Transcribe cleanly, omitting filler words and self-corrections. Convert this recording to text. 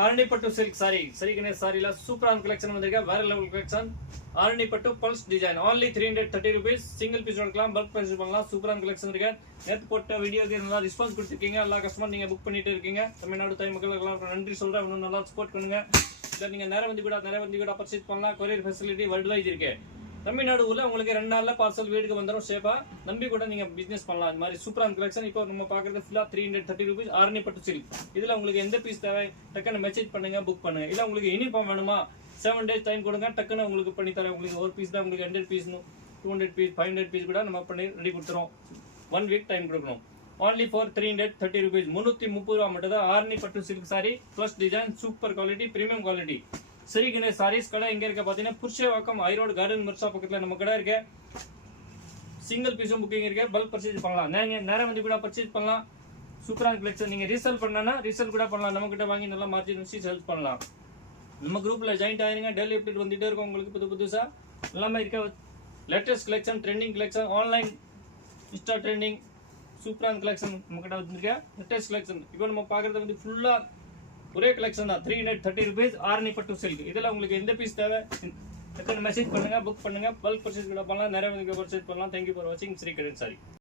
ஆரணி பட்டு silk sorry சரிங்கண்ணே சாரில சூப்பரான கலெக்ஷன் வந்திருக்க வேற லெவல் கலெக்ஷன் ஆரணி பட்டு பல்ஸ் design only 330 rupees single piece எடுக்கலாம் பல்க் பர்ச்சேஸ் பண்ணலாம் சூப்பரான கலெக்ஷன் இருக்கு நேத்து போட்ட வீடியோக்கு நல்லா ரெஸ்பான்ஸ் கொடுத்திருக்கீங்க எல்லா கஸ்டமர் நீங்க புக் பண்ணிட்டு இருக்கீங்க தமிழ்நாடு தாய் மக்களுக்கு எல்லாருக்கும் நன்றி சொல்றேன் இன்னும் நல்லா சப்போர்ட் பண்ணுங்க இத நீங்க நேரா வந்து கூட பர்ச்சேஸ் பண்ணலாம் கொரியர் ஃபெசிலிட்டி வேர்ல்ட் வைட் இருக்கு தமிழ்நாடு ஊர்ல உங்களுக்கு 2 நாள்ல பார்சல் வீட்டுக்கு வந்துரும் சேஃபா நம்பி கூட நீங்க பிசினஸ் பண்ணலாம் இந்த மாதிரி சூப்பரான கலெக்ஷன் இப்போ நம்ம பாக்குறது ஃபுல்லா 330 rupees ஆரணி பட்டு சில்க் இதுல உங்களுக்கு எந்த பீஸ் தேவை டக்குன்னு மெசேஜ் பண்ணுங்க புக் பண்ணுங்க இல்ல உங்களுக்கு யூனிஃபார்ம் வேணுமா 7 days டைம் கொடுங்க டக்குன்னு உங்களுக்கு பண்ணி தரேன் உங்களுக்கு ஒரு பீஸ் தான் உங்களுக்கு 100 பீஸ் 200 பீஸ் 500 பீஸ் கூட நம்ம பண்ணி ரெடி கொடுத்துறோம் 1 வீக் டைம் கொடுக்கணும் only for 330 rupees 330 ரூபாய் மட்டும் தான் ஆரணி பட்டு silk sorry plus design super quality premium quality சரி கணேஷ் சாரீஸ் கடை எங்க இருக்க பாத்தீங்கன்னா புருஷவாக்கம் ஐரோடு கார்டன் மிர்சா பக்கத்துல நம்ம கடை இருக்கு சிங்கிள் பீஸும் புக்கிங் இருக்கு பல்க் பர்ச்சேஸ் பண்ணலாம் நீங்க நேரம் வந்து கூட பர்ச்சேஸ் பண்ணலாம் சூப்பரான கலெக்ஷன் நீங்க ரீசேல் பண்ணனா ரீசேல் கூட பண்ணலாம் நம்ம கிட்ட வாங்கி நல்லா மார்ஜின் வச்சு சேல்ஸ் பண்ணலாம் நம்ம குரூப்ல ஜாயின் ஆயிருங்க டெய்லி அப்டேட் வந்துட்டே இருக்கும் உங்களுக்கு புதுசா எல்லாமே இருக்க latest collection trending collection online Insta trending சூப்பரான கலெக்ஷன் நம்ம கிட்ட வந்துருக்கு லேட்டஸ்ட் கலெக்ஷன் இப்போ நம்ம பாக்குறது வந்து ஃபுல்லா ஒரே கலெக்ஷன் தான் 330 rupees ஆரணி பட்டு சில்க் இதுல உங்களுக்கு எந்த பீஸ் தேவை மெசேஜ் பண்ணுங்க புக் பண்ணுங்க பல்க் பர்ச்சேஸ் கூட பண்ணலாம் நிறைய பர்ச்சேஸ் பண்ணலாம் தேங்க்யூ ஃபார் வாட்சிங் ஸ்ரீ கிரண் சாரி